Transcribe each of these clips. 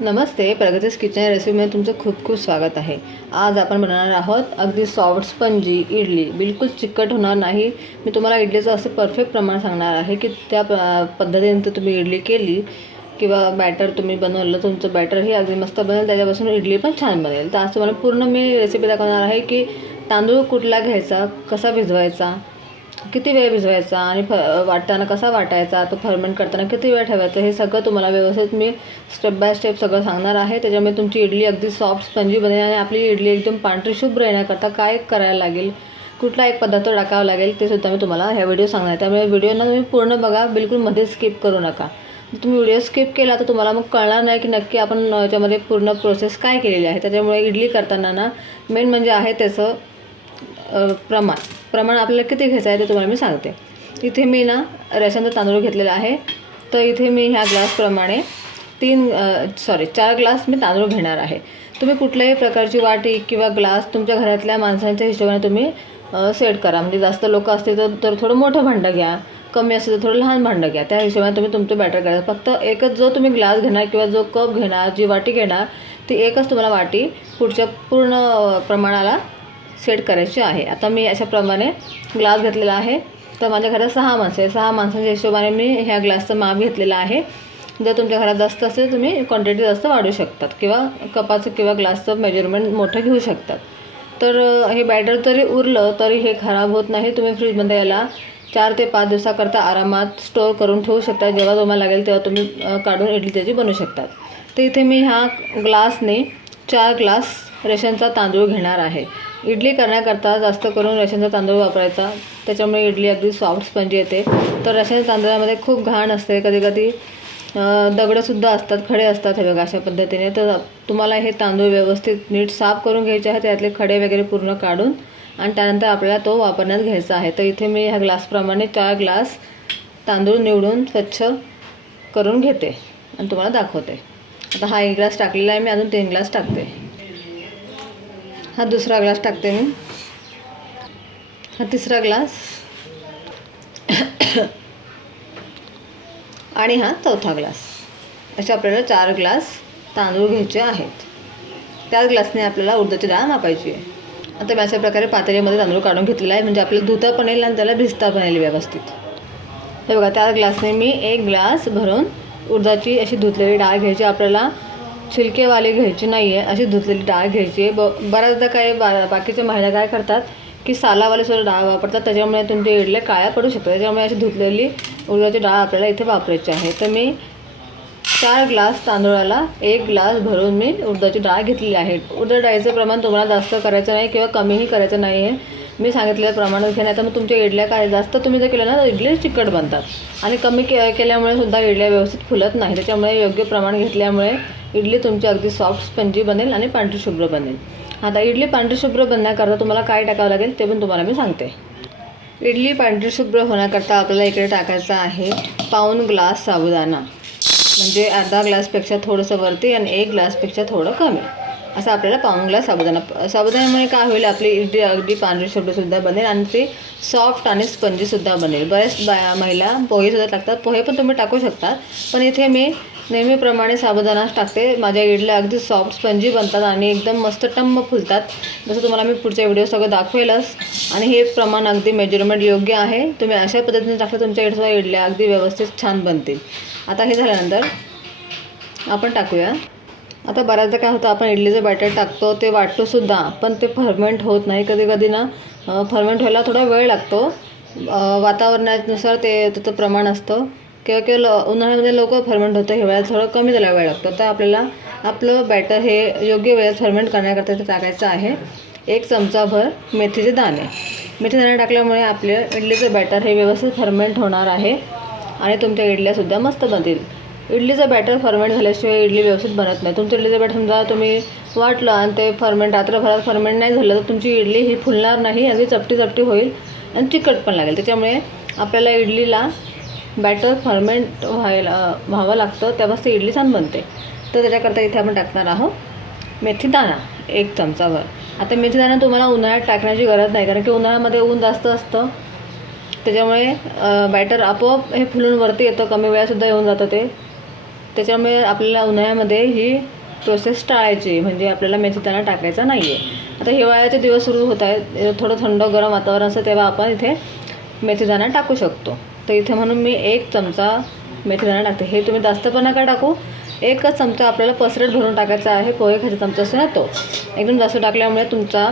नमस्ते प्रगतीस kitchen रेसिपीमध्ये तुमचं खूप खूप स्वागत आहे. आज आपण बनवणार आहोत अगदी सॉफ्ट स्पंजी इडली. बिलकुल चिकट होणार नाही. मी तुम्हाला इडलीचं असं परफेक्ट प्रमाण सांगणार आहे की त्या पद्धतीने तर तुम्ही इडली केली किंवा बॅटर तुम्ही बनवलं तुमचं बॅटरही अगदी मस्त बनेल. त्याच्यापासून इडली पण छान बनेल. तर आज तुम्हाला पूर्ण मी रेसिपी दाखवणार आहे की तांदूळ कुठला घ्यायचा कसा भिजवायचा किती वेळ भिजवायचा आणि फ वाटताना कसा वाटायचा तो फर्मेंट करताना किती वेळ ठेवायचा हे सगळं तुम्हाला व्यवस्थित मी स्टेप बाय स्टेप सगळं सांगणार आहे. त्याच्यामुळे तुमची इडली अगदी सॉफ्ट स्पंजी बनेल आणि आपली इडली एकदम पांढरी शुभ्र येण्याकरता काय करायला लागेल कुठला एक पदार्थ टाकावा लागेल ते सुद्धा मी तुम्हाला ह्या व्हिडिओ सांगणार आहे. त्यामुळे व्हिडिओना तुम्ही पूर्ण बघा बिलकुलमध्ये स्किप करू नका. तुम्ही व्हिडिओ स्किप केला तर तुम्हाला मग कळणार नाही की नक्की आपण याच्यामध्ये पूर्ण प्रोसेस काय केलेली आहे. त्याच्यामुळे इडली करताना ना मेन म्हणजे आहे त्याचं प्रमाण. प्रमाण आपल्याला किती घ्यायचं आहे ते तुम्हाला मी सांगते. इथे मी ना रेशनचा तांदूळ घेतलेला आहे. तर इथे मी ह्या ग्लासप्रमाणे तीन सॉरी चार ग्लास मी तांदूळ घेणार आहे. तुम्ही कुठल्याही प्रकारची वाटी किंवा ग्लास तुमच्या घरातल्या माणसांच्या हिशोबाने तुम्ही सेट करा. म्हणजे जास्त लोक असतील तर तर थोडं मोठं भांडं घ्या. कमी असेल तर थोडं लहान भांडं घ्या. त्या हिशोबाने तुम्ही तुमचं बॅटर करा फक्त एकच जो तुम्ही ग्लास घेणार किंवा जो कप घेणार जी वाटी घेणार ती एकच तुम्हाला वाटी पुढच्या पूर्ण प्रमाणाला सेट करायची आहे. आता मी अशाप्रमाणे ग्लास घेतलेला आहे. तर माझ्या घरात सहा माणसं आहे सहा माणसांच्या हिशोबाने मी ह्या ग्लासचं माप घेतलेलं आहे. जर तुमच्या घरात जास्त असेल तुम्ही क्वांटिटी जास्त वाढू शकतात किंवा कपाचं किंवा ग्लासचं मेजरमेंट मोठं घेऊ शकतात. तर हे बॅटर जरी उरलं तरी हे खराब होत नाही. तुम्ही फ्रीजमध्ये याला चार ते पाच दिवसाकरता आरामात स्टोअर करून ठेवू शकता. जेव्हा तुम्हाला लागेल तेव्हा तुम्ही काढून इडली त्याची बनवू शकतात. तर इथे मी ह्या ग्लासने चार ग्लास रेशनचा तांदूळ घेणार आहे. इडली करण्याकरता जास्त करून रशांचा तांदूळ वापरायचा. त्याच्यामुळे इडली अगदी सॉफ्ट स्पंजी येते. तर रेशनच्या तांदळामध्ये खूप घाण असते. कधी कधी दगडंसुद्धा असतात खडे असतात हे बघा अशा पद्धतीने. तर तुम्हाला हे तांदूळ व्यवस्थित नीट साफ करून घ्यायचे आहे त्यातले खडे वगैरे पूर्ण काढून आणि त्यानंतर आपल्याला तो वापरण्यात घ्यायचा आहे. तर इथे मी ह्या ग्लासप्रमाणे चार ग्लास तांदूळ निवडून स्वच्छ करून घेते आणि तुम्हाला दाखवते. आता हा एक ग्लास टाकलेला आहे. मी अजून तीन ग्लास टाकते. हा दुसरा ग्लास टाकते मी. हा तिसरा ग्लास. आणि हा चौथा ग्लास. असे आपल्याला चार ग्लास तांदूळ घ्यायचे आहेत. त्याच ग्लासने आपल्याला उडदाची डाळ मापायची आहे. आता मी अशा प्रकारे पातळीमध्ये तांदूळ काढून घेतलेला आहे. म्हणजे आपल्याला धुता पण येईल आणि त्याला भिजता पण येईल व्यवस्थित. हे बघा त्या ग्लासने मी एक ग्लास भरून उडदाची अशी धुतलेली डाळ घ्यायची. आपल्याला छिलकेवाली घ्यायची नाही आहे अशी धुतलेली डाळ घ्यायची आहे. ब बऱ्याचदा काय बा बाकीच्या महिला काय करतात की सालावाले सुद्धा डाळ वापरतात त्याच्यामुळे तुमचे इडले काळ्या पडू शकतात. त्याच्यामुळे अशी धुतलेली उडदाची डाळ आपल्याला इथे वापरायची आहे. तर मी चार ग्लास तांदूळाला एक ग्लास भरून मी उडदाची डाळ घेतलेली आहे. उडद डाळीचं प्रमाण तुम्हाला जास्त करायचं नाही किंवा कमीही करायचं नाही आहे मी सांगितलेल्या प्रमाणात घ्या नाही तर मग तुमच्या इडल्या काय जास्त तुम्ही जर केलं ना तर इडली चिकट बनतात. आणि कमी के केल्यामुळे सुद्धा इडल्या व्यवस्थित फुलत नाही. त्याच्यामुळे योग्य प्रमाण घेतल्यामुळे इडली तुमची अगदी सॉफ्ट स्पंजी बनेल आणि पांढरी शुभ्र बनेल. आता इडली पांढरी शुभ्र बनण्याकरता तुम्हाला काय टाकावं लागेल ते पण तुम्हाला मी सांगते. इडली पांढरी शुभ्र होण्याकरता आपल्याला इकडे टाकायचं आहे पाऊन ग्लास साबुदाणा. म्हणजे अर्धा ग्लासपेक्षा थोडंसं वरती आणि एक ग्लासपेक्षा थोडं कमी. असं आपल्याला पाऊन ग्लास साबुदाणा साबुदाण्यामुळे काय होईल आपली इडली अगदी पांढरी शुभ्रसुद्धा बनेल आणि ती सॉफ्ट आणि स्पंजीसुद्धा बनेल. बऱ्याच बा महिला पोहेसुद्धा टाकतात. पोहे पण तुम्ही टाकू शकतात पण इथे मी नेहमीप्रमाणे साबुदाणाच टाकते. माझ्या इडल्या अगदी सॉफ्ट स्पंजी बनतात आणि एकदम मस्त टम्म फुलतात. जसं तुम्हाला मी पुढच्या व्हिडिओ सगळं दाखवेलच. आणि हे प्रमाण अगदी मेजरमेंट योग्य आहे. तुम्ही अशा पद्धतीने टाकलं तुमच्या इडसुद्धा इडल्या अगदी व्यवस्थित छान बनतील. आता हे झाल्यानंतर आपण टाकूया. आता बऱ्याचदा काय होतं आपण इडलीचं बॅटर टाकतो ते वाटतो सुद्धा पण ते फर्मेंट होत नाही. कधी कधी ना फर्मेंट व्हायला थोडा वेळ लागतो. वातावरणानुसार ते त्याचं प्रमाण असतं. किंवा किंवा ल उन्हाळ्यामध्ये लवकर फर्मेंट होतं हिवाळ्यात थोडं कमी त्याला वेळ लागतो. तर आपल्याला आपलं बॅटर हे योग्य वेळेत फर्मेंट करण्याकरता ते टाकायचं आहे. एक चमचाभर मेथीचे दाणे. मेथी दाणे टाकल्यामुळे आपले इडलीचं बॅटर हे व्यवस्थित फर्मेंट होणार आहे. आणि तुमच्या इडल्यासुद्धा मस्त बनतील. इडलीचं बॅटर फर्मेंट झाल्याशिवाय इडली व्यवस्थित बनत नाही. तुमचं इडलीचं बॅटर समजा तुम्ही वाटलं आणि ते फर्मेंट रात्रभरात फर्मेंट नाही झालं तर तुमची इडली ही फुलणार नाही अगदी चपटी चपटी होईल आणि चिकट पण लागेल. त्याच्यामुळे आपल्याला इडलीला बॅटर फर्मेंट व्हायला व्हावं लागतं तेव्हाच ती इडली छान बनते. तर त्याच्याकरता इथे आपण टाकणार आहोत मेथीदाणा एक चमचावर. आता मेथीदाणा तुम्हाला उन्हाळ्यात टाकण्याची गरज नाही कारण की उन्हाळ्यामध्ये ऊन जास्त असतं. त्याच्यामुळे बॅटर आपोआप हे फुलून वरती येतं कमी वेळासुद्धा येऊन जातं ते. त्याच्यामुळे आपल्याला उन्हाळ्यामध्ये ही प्रोसेस टाळायची म्हणजे आपल्याला मेथीदाणा टाकायचा नाही आहे आता हिवाळ्याचे दिवस सुरू होत आहेत थोडं थंड गरम वातावरण असतं तेव्हा आपण इथे मेथीदाणा टाकू शकतो. तर इथे म्हणून मी एक चमचा मेथीदाणा टाकते. हे तुम्ही जास्त पण नका टाकू? एकच चमचा आपल्याला पसरट भरून टाकायचा आहे पोहे खायचा चमचा असतो ना तो. एकदम जास्त टाकल्यामुळे तुमचा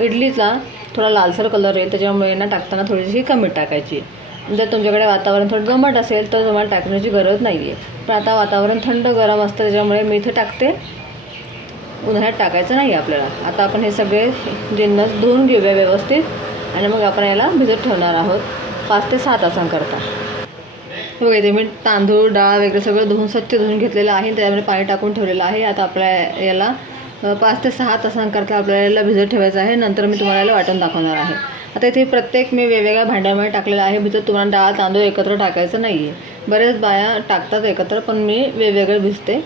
इडलीचा थोडा लालसर कलर येईल त्याच्यामुळे ना टाकताना थोडीशी कमी टाकायची. जर तुमच्याकडे वातावरण थोडं दमट असेल तर तुम्हाला टाकण्याची गरज नाही आहे पण आता वातावरण थंड गरम असतं त्याच्यामुळे मी इथे टाकते. उन्हाळ्यात टाकायचं नाही आपल्याला. आता आपण हे सगळे जिन्नस धुवून घेऊया व्यवस्थित. आणि मग आपण याला भिजत ठेवणार आहोत. पाच ते सहा तासांकरता. बघा इथे मी तांदूळ डाळ वगैरे सगळं धुवून स्वच्छ धुवून घेतलेलं आहे. त्याच्यामध्ये पाणी टाकून ठेवलेलं आहे. आता आपल्या याला पाच ते सहा तासांकरता आपल्याला याला भिजत ठेवायचं आहे. नंतर मी तुम्हाला याला वाटण दाखवणार आहे. आता इथे प्रत्येक मी वेगवेगळ्या भांड्यामध्ये टाकलेलं आहे. भिजत तुम्हाला डाळ तांदूळ एकत्र टाकायचं नाही आहे बरेच बाया टाकतात एकत्र पण मी वेगवेगळे भिजते.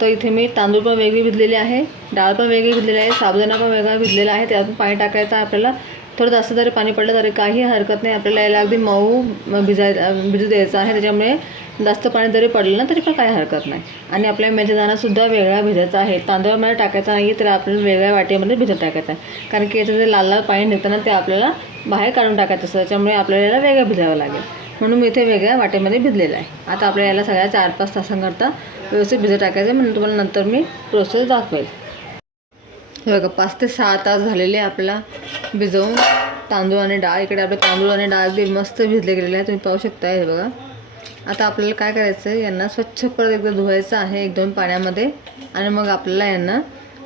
तर इथे मी तांदूळ पण वेगळी भिजलेली आहे डाळ पण वेगळी भिजलेली आहे साबुदाणा पण वेगळा भिजलेला आहे. त्यातून पाणी टाकायचं आहे आपल्याला. थोडं जास्त जरी पाणी पडलं तरी काही हरकत नाही. आपल्याला याला अगदी मऊ भिजाय भिजू द्यायचं आहे. त्याच्यामुळे जास्त पाणी जरी पडलं ना तरी पण काही हरकत नाही. आणि आपल्या मेथीदाणासुद्धा वेगळा भिजायचा आहे तांदळामध्ये टाकायचा नाही तर आपल्याला वेगळ्या वाटीमध्ये भिजत टाकायचं आहे. कारण की याचं जे लाल लाल पाणी निघताना ते आपल्याला बाहेर काढून टाकायचं असतं. त्याच्यामुळे आपल्याला याला वेगळं भिजावं लागेल. म्हणून मी इथे वेगळ्या वाटेमध्ये भिजलेलं आहे. आता आपल्याला याला सगळ्या चार पाच तासांकरता व्यवस्थित भिजत टाकायचं आहे. म्हणून तुम्हाला नंतर मी प्रोसेस दाखवेल. हे बघा पाच ते सहा तास झालेले आपल्याला भिजवून तांदूळ आणि डाळ. इकडे आपले तांदूळ आणि डाळ अगदी मस्त भिजले गेलेले आहे तुम्ही पाहू शकता हे बघा. आता आपल्याला काय करायचं आहे यांना स्वच्छ परत एकदा धुवायचं आहे एक दोन पाण्यामध्ये आणि मग आपल्याला यांना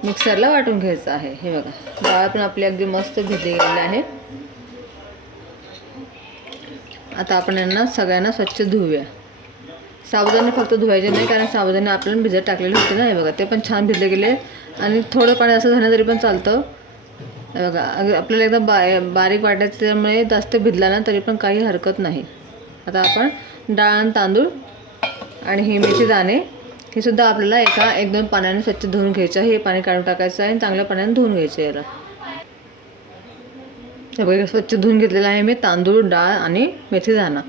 मिक्सरला वाटून घ्यायचं आहे. हे बघा डाळ पण आपली अगदी मस्त भिजली गेलेली आहे. आता आपण यांना सगळ्यांना स्वच्छ धुवूया. साबुदाणे फक्त धुवायचे नाही कारण साबुदाणे आपल्याला भिजत टाकलेले होते ना हे बघा ते पण छान भिजले गेले. आणि थोडं पाणी असं झालं तरी पण चालतं. हे बघा आपल्याला एकदा बा बारीक वाटायचं त्यामुळे जास्त भिजला ना तरी पण काही हरकत नाही. आता आपण डाळ आणि तांदूळ आणि ही मेथी दाणे हे सुद्धा आपल्याला एका एक दोन पाण्याने स्वच्छ धुवून घ्यायचं आहे. हे पाणी काढून टाकायचं आहे आणि चांगल्या पाण्याने धुवून घ्यायचं याला. हे बघा स्वच्छ धुवून घेतलेलं आहे मी तांदूळ डाळ आणि मेथी दाणा.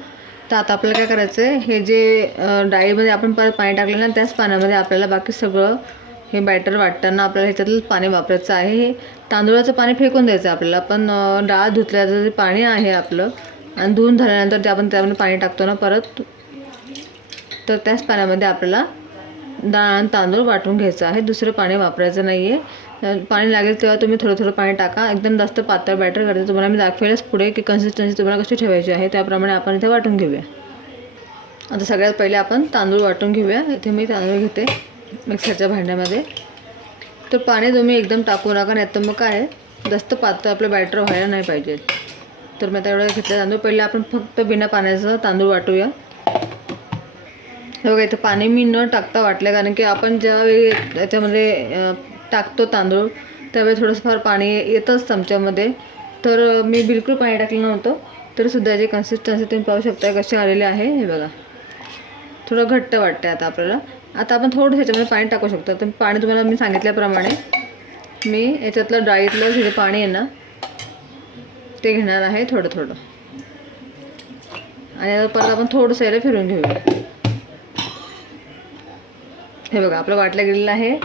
तर आता आपल्याला काय करायचं आहे हे जे डाळीमध्ये आपण परत पाणी टाकलं ना त्याच पाण्यामध्ये आपल्याला बाकी सगळं हे बॅटर वाटताना आपल्याला ह्याच्यातलं पाणी वापरायचं आहे. हे तांदूळाचं पाणी फेकून द्यायचं आपल्याला. पण डाळ धुतल्याचं जे पाणी आहे आपलं आणि धुवून झाल्यानंतर ते आपण त्यामध्ये पाणी टाकतो ना परत. तर त्याच पाण्यामध्ये आपल्याला डाळ आणि तांदूळ वाटून घ्यायचं आहे. दुसरं पाणी वापरायचं नाही आहे पाणी लागेल तेव्हा तुम्ही थोडं थोडं पाणी टाका. एकदम जास्त पातळ बॅटर करते. तुम्हाला मी दाखवेलच पुढे की कन्सिस्टन्सी तुम्हाला कशी ठेवायची आहे. त्याप्रमाणे आपण इथे वाटून घेऊया. आता सगळ्यात पहिले आपण तांदूळ वाटून घेऊया. इथे मी तांदूळ घेते मिक्सरच्या भांड्यामध्ये. तर पाणी तुम्ही एकदम टाकू नका नाही तर मग काय जास्त पातळ आपलं बॅटर व्हायला नाही पाहिजे. तर मी आता एवढा घेतलं तांदूळ. पहिले आपण फक्त बिना पाण्याचा तांदूळ वाटूया. बघा इथं पाणी मी न टाकता वाटलं कारण की आपण ज्यावेळी त्याच्यामध्ये टाकतो तांदूळ त्यावेळी थोडंसं फार पाणी येतंच चमच्यामध्ये. तर मी बिलकुल पाणी टाकलं नव्हतं. तरीसुद्धा जे कन्सिस्टन्सी तुम्ही पाहू शकता कशी आलेली आहे हे बघा. थोडं घट्ट वाटतं आता आपल्याला. आता आपण थोडं ह्याच्यामध्ये पाणी टाकू शकतो. तर पाणी तुम्हाला मी सांगितल्याप्रमाणे मी याच्यातलं डाळीतलं जे पाणी आहे ना ते घेणार आहे थोडं थोडं. आणि आता परत आपण थोडंसं याला फिरून घेऊया. हे बघा आपलं वाटलं गेलेलं आहे.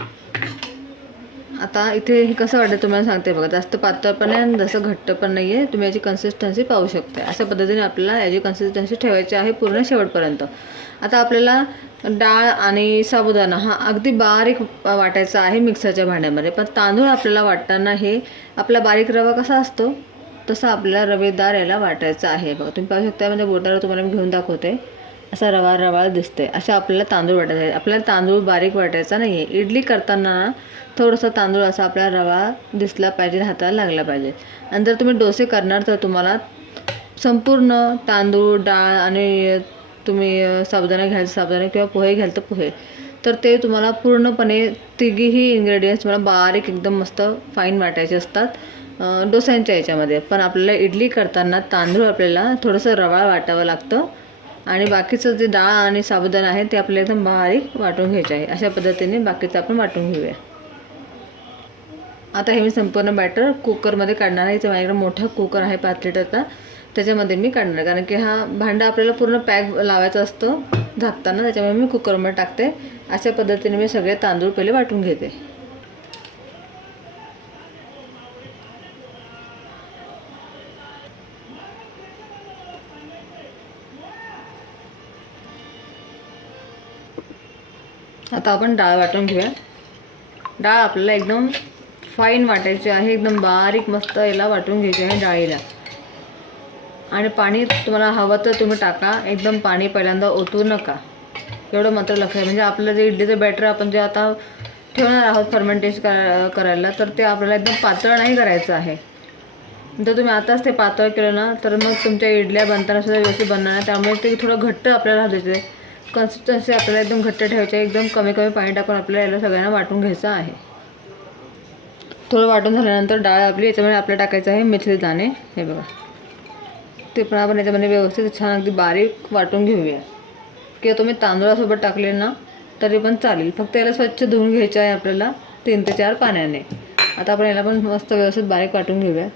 आता इथे हे कसं वाटतं तुम्हाला सांगते बघा जास्त पातळ पण आहे आणि जास्त घट्ट पण नाही आहे तुम्ही याची कन्सिस्टन्सी पाहू शकता अशा पद्धतीने आपल्याला याची कन्सिस्टन्सी ठेवायची आहे पूर्ण शेवटपर्यंत. आता आपल्याला डाळ आणि साबुदाणा हा अगदी बारीक वाटायचा आहे मिक्सरच्या भांड्यामध्ये. पण तांदूळ आपल्याला वाटताना हे आपला बारीक रवा कसा असतो? तसा आपल्याला रवेदार याला वाटायचा आहे बघा. तुम्ही पाहू शकता म्हणजे बोटावर तुम्हाला मी घेऊन दाखवते. असा रवा रवा दिसते असे आपल्याला तांदूळ वाटायचा आहे आपल्याला तांदूळ बारीक वाटायचा नाही आहे इडली करताना ना थोडासा तांदूळ असा आपला रवा दिसला पाहिजे हाताला लागला पाहिजे. आणि जर तुम्ही डोसे करणार तर तुम्हाला संपूर्ण तांदूळ डाळ आणि तुम्ही साबुदाणा घ्यायचं साबुदाणा किंवा पोहे घ्याल तर पोहे. तर ते तुम्हाला पूर्णपणे तिघीही इन्ग्रेडियंट्स तुम्हाला बारीक एकदम मस्त फाईन वाटायचे असतात. डोस्यांच्या याच्यामध्ये. पण आपल्याला इडली करताना तांदूळ आपल्याला थोडंसं रवाळ वाटावं लागतं. आणि बाकीचं जे डाळ आणि साबुदाणा आहे ते आपल्याला एकदम बारीक वाटून घ्यायचे आहे. अशा पद्धतीने बाकीचं आपण वाटून घेऊया. आता हे मी संपूर्ण बॅटर कुकरमध्ये काढणार आहे. इथे माझ्याकडे मोठा कुकर आहे पाच लिटरचा. त्याच्यामध्ये मी काढणार कारण की हा भांडं आपल्याला पूर्ण पॅक लावायचं असतं. झाकताना त्याच्यामुळे मी कुकरमध्ये टाकते. अशा पद्धतीने मी सगळे तांदूळ पहिले वाटून घेते. आता आपण डाळ वाटून घेऊया. डाळ आपल्याला एकदम फाईन वाटायची आहे एकदम बारीक मस्त याला वाटून घ्यायची आहे डाळीला. आणि पाणी तुम्हाला हवं तर तुम्ही टाका एकदम पाणी पहिल्यांदा ओतू नका. एवढं मात्र लक्ष आहे. म्हणजे आपलं जे इडलीचं बॅटर आपण जे आता ठेवणार आहोत फर्मेंटेशन करा करायला तर ते आपल्याला एकदम पातळ नाही करायचं आहे. जर तुम्ही आताच ते पातळ केलं ना तर मग तुमच्या इडल्या बनताना सुद्धा व्यवस्थित बनणार नाही. त्यामुळे ते थोडं घट्ट आपल्याला द्यायचं कन्सिस्टन्सी आपल्याला एकदम घट्ट ठेवायची आहे एकदम कमी कमी पाणी टाकून आपल्याला याला सगळ्यांना वाटून घ्यायचं आहे. थोडं वाटून झाल्यानंतर डाळ आपली याच्यामध्ये आपल्याला टाकायचं आहे मेथीचे दाणे. हे बघा. ते पण आपण याच्यामध्ये व्यवस्थित छान अगदी बारीक वाटून घेऊया. किंवा तुम्ही तांदूळासोबत टाकले ना तरी पण चालेल. फक्त याला स्वच्छ धुवून घ्यायचं आहे आपल्याला तीन ते चार पाण्याने. आता आपण याला पण मस्त व्यवस्थित बारीक वाटून घेऊया.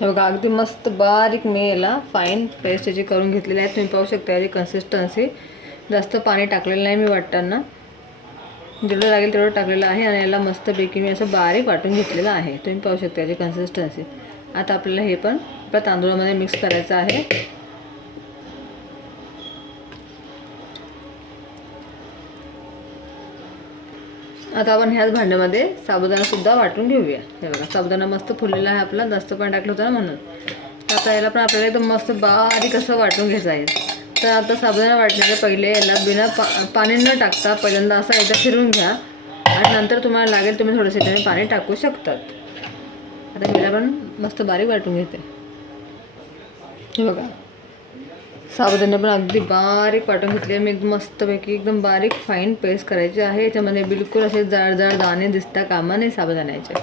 हे बघा अगदी मस्त बारीक मी याला फाईन पेस्ट याची करून घेतलेली आहे तुम्ही पाहू शकता याची कन्सिस्टन्सी जास्त पाणी टाकलेलं नाही मी वाटताना. जेवढं लागेल तेवढं टाकलेलं आहे आणि याला मस्तपैकी मी असं बारीक वाटून घेतलेलं आहे. तुम्ही पाहू शकता याची कन्सिस्टन्सी आता आपल्याला हे पण आपल्या तांदूळामध्ये मिक्स करायचं आहे. आता आपण ह्याच भांड्यामध्ये साबुदाणासुद्धा वाटून घेऊया. हे बघा साबुदाणा मस्त फुललेला आहे आपला जास्त पाणी टाकलं होतं ना म्हणून. आता याला पण आपल्याला एकदम मस्त बारीक असं वाटून घ्यायचं आहे. तर आता साबुदाणा वाटण्याच्या पहिले याला बिना पा पाणी न टाकता पहिल्यांदा असा एकदा फिरून घ्या. आणि नंतर तुम्हाला लागेल तुम्ही थोडंसं त्याने पाणी टाकू शकतात. आता याला पण मस्त बारीक वाटून घेते. हे बघा. साबुदाणे पण अगदी बारीक वाटून घेतले मी एकदम मस्तपैकी एकदम बारीक फाईन पेस्ट करायची आहे. याच्यामध्ये बिलकुल असे जाड जाड दाणे दिसता कामा नाही साबुदाण्याचे.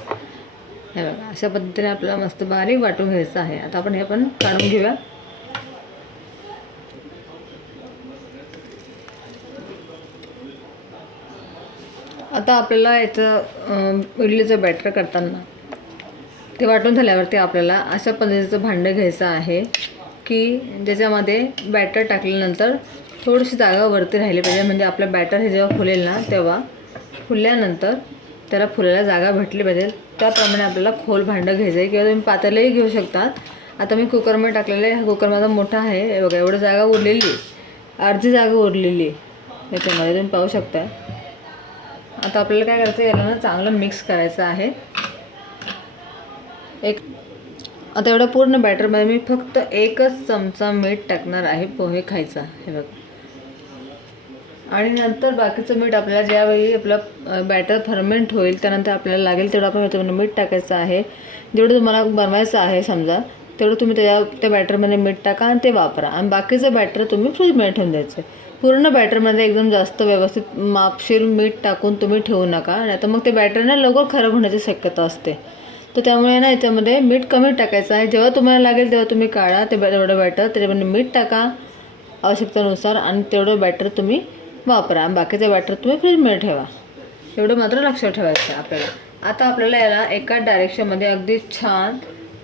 हे बघा अशा पद्धतीने आपल्याला मस्त बारीक वाटून घ्यायचं आहे. आता आपण हे पण काढून घेऊया. आता आपल्याला याचं इडलीचं बॅटर करताना ते वाटून झाल्यावरती आपल्याला अशा पद्धतीचं भांडं घ्यायचं आहे. की ज्याच्यामध्ये बॅटर टाकल्यानंतर थोडीशी जागा वरती राहिली पाहिजे. म्हणजे आपलं बॅटर हे जेव्हा फुलेल ना तेव्हा फुलल्यानंतर त्याला फुलायला जागा भेटली पाहिजे. त्याप्रमाणे आपल्याला खोल भांडं घ्यायचं आहे. किंवा तुम्ही पातळही घेऊ शकतात. आता मी कुकरमध्ये टाकलेलं आहे. हा कुकर माझा मोठा आहे. बघा एवढं जागा उरलेली अर्धी जागा उरलेली याच्यामध्ये तुम्ही पाहू शकता. आता आपल्याला काय करायचं आहे, याला ना चांगलं मिक्स करायचं आहे. एक आता एवढं पूर्ण बॅटरमध्ये मी फक्त एकच चमचा मीठ टाकणार आहे पोहे खायचा. हे बघ. आणि नंतर बाकीचं मीठ आपल्याला ज्यावेळी आपलं बॅटर फर्मेंट होईल त्यानंतर आपल्याला लागेल तेवढं आपण याच्यामध्ये मीठ टाकायचं आहे. जेवढं तुम्हाला बनवायचं आहे समजा तेवढं तुम्ही त्याच्या त्या बॅटरमध्ये मीठ टाका आणि ते वापरा. आणि बाकीचं बॅटर तुम्ही फ्रीजमध्ये ठेवून द्यायचं. पूर्ण बॅटरमध्ये एकदम जास्त व्यवस्थित मापशीर मीठ टाकून तुम्ही ठेवू नका. नाही तर मग ते बॅटर ना लवकर खराब होण्याची शक्यता असते. तर त्यामुळे ना याच्यामध्ये मीठ कमी टाकायचं आहे. जेव्हा तुम्हाला लागेल तेव्हा तुम्ही काढा. ते बॅ- तेवढं बॅटर त्याच्यामध्ये मीठ टाका आवश्यकतेनुसार आणि तेवढं बॅटर तुम्ही वापरा. बाकीचं बॅटर तुम्ही फ्रीजमध्ये ठेवा. एवढं मात्र लक्षात ठेवायचं आहे आपल्याला. आता आपल्याला याला एका डायरेक्शनमध्ये अगदी छान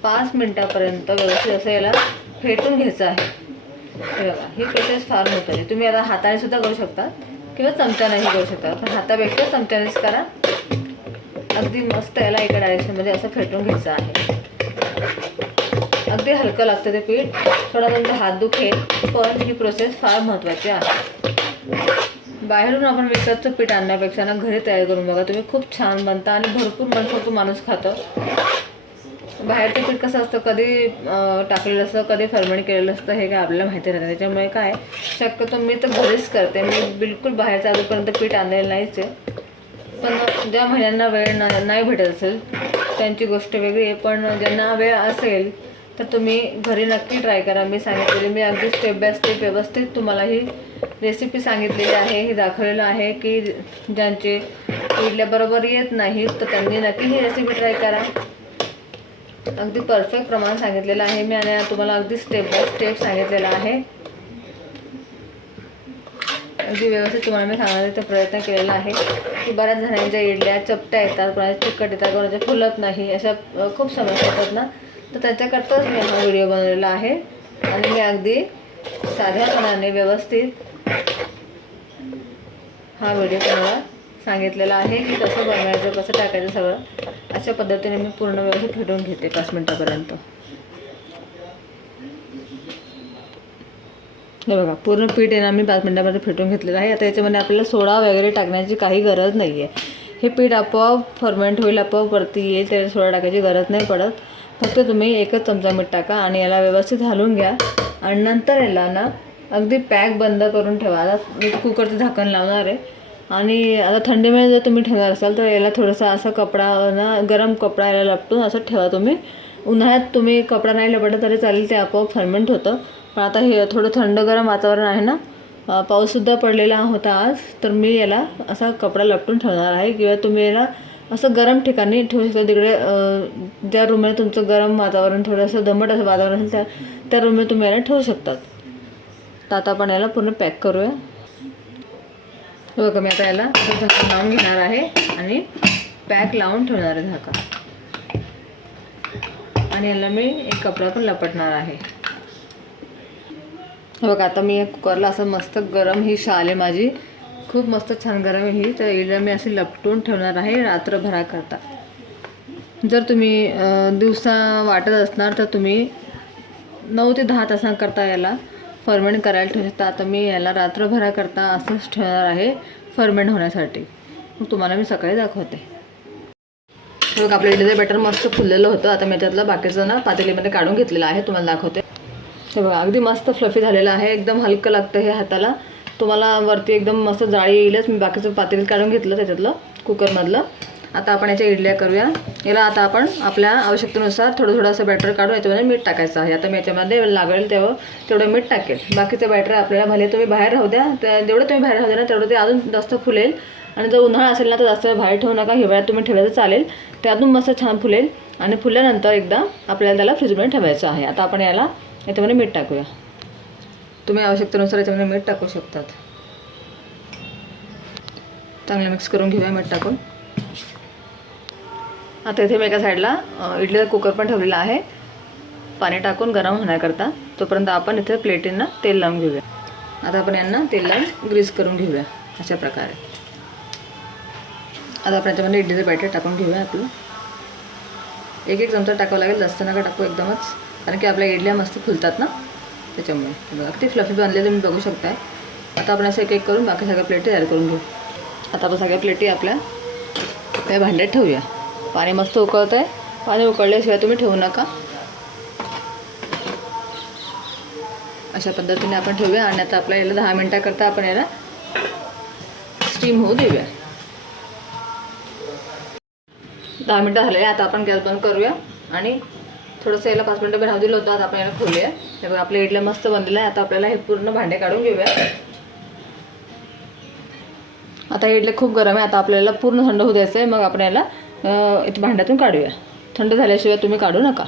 पाच मिनटापर्यंत व्यवस्थित असं याला फेटून घ्यायचं आहे. हे बघा ही प्रोसेस फार महत्त्वाची तुम्ही आता हाताने सुद्धा करू शकता किंवा चमच्यानेही करू शकता. पण हातापेक्षा चमच्यानेच करा. अगदी मस्त याला एका डायरेक्शनमध्ये असं फेटून घ्यायचं आहे. अगदी हलकं लागतं ते पीठ. थोडा तुमचा हात दुखेल पण ही प्रोसेस फार महत्त्वाची आहे. बाहेरून आपण विकतचं पीठ आणण्यापेक्षा ना घरी तयार करून बघा तुम्ही खूप छान बनता आणि भरपूर मनसोक्त माणूस खातं. बाहेरचं पीठ कसं असतं कधी टाकलेलं असतं कधी फर्मेंट केलेलं असतं हे काय आपल्याला माहिती राहतं. त्याच्यामुळे काय शक्यतो मी तर घरीच करते. मी बिलकुल बाहेरचं अजूनपर्यंत पीठ आणलेलं नाहीच आहे. पण ज्या महिलांना वेळ ना नाही भेटत असेल त्यांची गोष्ट वेगळी आहे. पण ज्यांना वेळ असेल तर तुम्ही घरी नक्की ट्राय करा. मी सांगितलेली मी अगदी स्टेप बाय स्टेप व्यवस्थित तुम्हाला ही रेसिपी सांगितलेली आहे. हे दाखवलेलं आहे की ज्यांचे इडल्याबरोबर येत नाहीत तर त्यांनी नक्की ही रेसिपी ट्राय करा. अगदी परफेक्ट प्रमाण सांगितलेलं आहे. मी आणि तुम्हाला अगदी स्टेप बाय स्टेप सांगितलेलं आहे. अगदी व्यवस्थित तुम्हाला मी सांगण्याचा प्रयत्न केलेला आहे की बऱ्याच जणांच्या इडल्या चपट्या येतात कोणाच्या चिकट येतात कोणाच्या फुलत नाही अशा खूप समस्या येतात ना. तर त्याच्याकरताच मी हा व्हिडिओ बनवलेला आहे आणि मी अगदी साध्यापणाने व्यवस्थित हा व्हिडिओ तुम्हाला सांगितलेला आहे की कसं बनवायचं कसं टाकायचं सगळं अशा पद्धतीने मी पूर्ण व्यवस्थित फेटून घेते पाच मिनटापर्यंत. हे बघा पूर्ण पीठ आहे ना मी पाच मिनटामध्ये फेटून घेतलेलं आहे. आता याच्यामध्ये आपल्याला सोडा वगैरे टाकण्याची काही गरज नाही आहे हे पीठ आपोआप फर्मेंट होईल आपोआप वरती येईल त्याला सोडा टाकायची गरज नाही पडत. फक्त तुम्ही एकच चमचा मीठ टाका आणि याला व्यवस्थित हलवून घ्या. आणि नंतर याला ना अगदी पॅक बंद करून ठेवा. आता मी कुकरचं झाकण लावणार आहे. आणि आता थंडीमध्ये जर तुम्ही ठेवणार असाल तर याला थोडासा असा कपडा ना गरम कपडा याला लपटून असं ठेवा तुम्ही. उन्हाळ्यात तुम्ही कपडा नाही लपटला तरी चालेल ते आपोआप फर्मेंट होतं. पण आता हे थोडं थंड गरम वातावरण आहे ना पाऊससुद्धा पडलेला होता आज तर मी याला असा कपडा लपटून ठेवणार आहे किंवा तुम्ही याला असं गरम ठिकाणी ठेवू शकता. तिकडे ज्या रूममध्ये तुमचं गरम वातावरण थोडंसं दमट असं वातावरण असेल त्या त्या रूममध्ये तुम्ही याला ठेवू शकतात. तर आता आपण याला पूर्ण पॅक करूया. बघा मी आता याला झाका लावून घेणार आहे आणि पॅक लावून ठेवणार आहे झाका आणि याला मी एक कपडा पण लपटणार आहे. बघा आता मी या कुकरला असं मस्त गरम ही शाल आहे माझी. खूप मस्त छान गरम आहे ही. तर हिला मी अशी लपटून ठेवणार आहे रात्रभराकरता. जर तुम्ही दिवसा वाटत असणार तर तुम्ही नऊ ते दहा तासांकरता याला फर्मेंट करायला ठेवू शकता. आता मी याला रात्रभराकरता असंच ठेवणार आहे फर्मेंट होण्यासाठी. मग तुम्हाला मी सकाळी दाखवते. मग आपल्या इडलीचं बॅटर मस्त फुललेलं होतं. आता मी त्यातलं बाकीचं ना पातेलीमध्ये काढून घेतलेलं आहे. तुम्हाला दाखवते. हे बघा अगदी मस्त फ्लफी झालेलं आहे. एकदम हलकं लागतं हे हाताला. तुम्हाला वरती एकदम मस्त जाळी येईलच. मी बाकीचं पातळीत काढून घेतलं त्याच्यातलं कुकरमधलं. आता आपण याच्या इडल्या करूया. याला आता आपण आपल्या आवश्यकतेनुसार थोडं थोडं असं बॅटर काढून याच्यामध्ये मीठ टाकायचं आहे. आता मी याच्यामध्ये लागेल तेव्हा तेवढं मीठ टाकेल. बाकीचं बॅटर आपल्याला भले तुम्ही बाहेर राहू द्या त्या- जेवढं तुम्ही बाहेर राहू द्या ना तेवढं ते अजून जास्त फुलेल. आणि जर उन्हाळा असेल ना तर जास्त वेळ बाहेर ठेवू नका. हिवाळ्यात तुम्ही ठेवलं तर चालेल. त्यातून मस्त छान फुलेल. आणि फुलल्यानंतर एकदा आपल्याला त्याला फ्रीजमध्ये ठेवायचं आहे. आता आपण याला याच्यामध्ये मीठ टाकूया. तुम्ही आवश्यकतेनुसार याच्यामध्ये मीठ टाकू शकतात. चांगलं मिक्स करून घेऊया मीठ टाकून. आता इथे मी एका साईडला इडलीचा कुकर पण ठेवलेला आहे. पाणी टाकून गरम होण्याकरता तोपर्यंत आपण इथे प्लेटींना तेल लावून घेऊया. आता आपण यांना तेल लावून ग्रीस करून घेऊया. अशा प्रकारे. आता आपण याच्यामध्ये इडलीचं बॅटर टाकून घेऊया आपलं. एक एक चमचा टाकावं लागेल जास्त नका टाकू एकदमच. कारण की आपल्या इडल्या मस्त फुलतात ना त्याच्यामुळे. बघा ते फ्लफी बनलेले तुम्ही बघू शकताय. आता आपण असं एक एक करून बाकी सगळ्या प्लेटी तयार करून घेऊ. आता आपण सगळ्या प्लेटी आपल्या त्या भांड्यात ठेवूया. पाणी मस्त उकळतं आहे पाणी उकळल्याशिवाय तुम्ही ठेवू नका. अशा पद्धतीने आपण ठेवूया आणि आता आपल्या याला दहा मिनटाकरता आपण याला स्टीम होऊ देऊया. दहा मिनटं झाले आता आपण गॅस बंद करूया. आणि थोडंसं याला पाच मिनटं राहू दिलं होतं आता आपण याला खोलूया. हे बघा आपल्या इडल्या मस्त बनलेलं आहे. आता आपल्याला हे पूर्ण भांडे काढून घेऊया. आता इडले खूप गरम आहे. आता आपल्याला पूर्ण थंड होऊ द्यायचं आहे मग आपण याला इथे भांड्यातून काढूया. थंड झाल्याशिवाय तुम्ही काढू नका.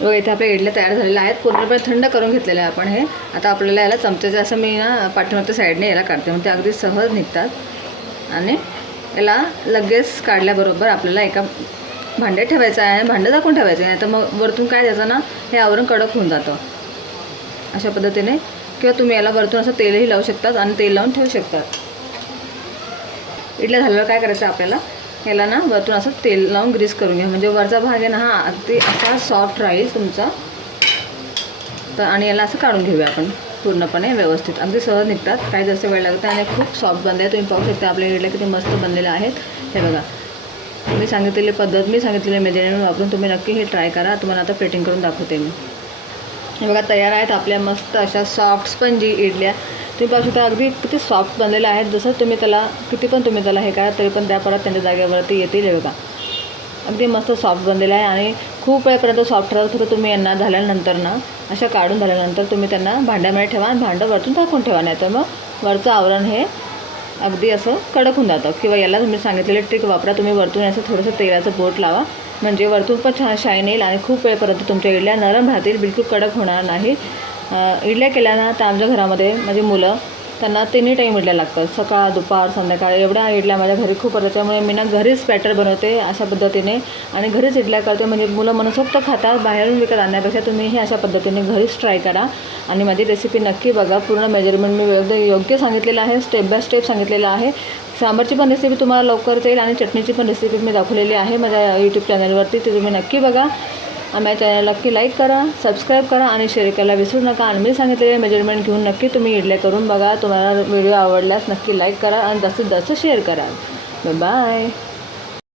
बघा इथे आपल्या इडल्या तयार झालेल्या आहेत. पूर्णपणे थंड करून घेतलेलं आहे आपण हे. आता आपल्याला याला चमच्याचं असं मी ना पाठीमागच्या साईडने याला काढते. म्हणजे ते अगदी सहज निघतात. आणि याला लगेच काढल्याबरोबर आपल्याला एका भांड्यात ठेवायचं आहे आणि भांडं दाखवून ठेवायचं आहे. तर मग वरतून काय द्यायचं ना हे आवरण कडक होऊन जातं. अशा पद्धतीने. किंवा तुम्ही याला वरतून असं तेलही लावू शकतात आणि तेल लावून ठेवू शकतात. इडल्या झाल्यावर काय करायचं आपल्याला? याला ना वरतून असं तेल लावून ग्रीस करून घ्या. म्हणजे वरचा भाग आहे ना हा अगदी असा सॉफ्ट राहील तुमचा. तर आणि याला असं काढून घेऊया आपण. पूर्णपणे व्यवस्थित. अगदी सहज निघतात. काही जास्त वेळ लागतं आणि खूप सॉफ्ट बनले आहे. तुम्ही पाहू शकता आपल्या इडल्या किती मस्त बनलेल्या आहेत. हे बघा. मी सांगितलेली पद्धत मी सांगितलेले मेजरमेंट वापरून तुम्ही नक्की हे ट्राय करा. तुम्हाला आता प्लेटिंग करून दाखवते मी. हे बघा तयार आहेत आपल्या मस्त अशा सॉफ्ट स्पंजी इडल्या. तुम्ही पाहू शकता अगदी किती सॉफ्ट बनलेल्या आहेत. जसं तुम्ही त्याला किती पण तुम्ही त्याला हे करा तरी पण त्या परत त्यांच्या जागेवरती येतील. हे बघा. अगदी मस्त सॉफ्ट बनलेलं आहे आणि खूप वेळपर्यंत सॉफ्ट राहत होतं तुम्ही यांना झाल्यानंतर ना अशा काढून झाल्यानंतर तुम्ही त्यांना भांड्यामध्ये ठेवा आणि भांडं वरतून टाकून ठेवा नाही तर मग वरचं आवरण हे अगदी असं कडक होऊन जातं. किंवा याला तुम्ही सांगितलेली ट्रिक वापरा तुम्ही वरतून असं थोडंसं तेलाचं बोट लावा. म्हणजे वरतून पण छान शाईन येईल आणि खूप वेळपर्यंत तुमच्या इडल्या नरम राहतील बिलकुल कडक होणार नाही. इडल्या केल्यानं आता तर आमच्या घरामध्ये माझी मुलं त्यांना तिन्ही टाईम इडल्या लागतात. सकाळ दुपार संध्याकाळ एवढ्या इडल्या माझ्या घरी खूप होतात त्यामुळे मी ना घरीच पॅटर बनवते अशा पद्धतीने. आणि घरीच इडल्या करते. म्हणजे मुलं मनसोक्त खातात. बाहेरून विकत आणण्यापेक्षा तुम्हीही अशा पद्धतीने घरीच ट्राय करा. आणि माझी रेसिपी नक्की बघा. पूर्ण मेजरमेंट मी एकदम योग्य सांगितलेलं आहे. स्टेप बाय स्टेप सांगितलेलं आहे. सांबारची पण रेसिपी तुम्हाला लवकरच येईल आणि चटणीची पण रेसिपी मी दाखवलेली आहे माझ्या यूट्यूब चॅनलवरती ती तुम्ही नक्की बघा. आणि माझ्या चॅनल नक्की लाईक करा सबस्क्राईब करा आणि शेअर करायला विसरू नका. आणि मी सांगितलेले मेजरमेंट घेऊन नक्की तुम्ही इडल्या करून बघा. तुम्हाला व्हिडिओ आवडल्यास नक्की लाईक करा आणि जास्तीत जास्त शेअर करा. बाय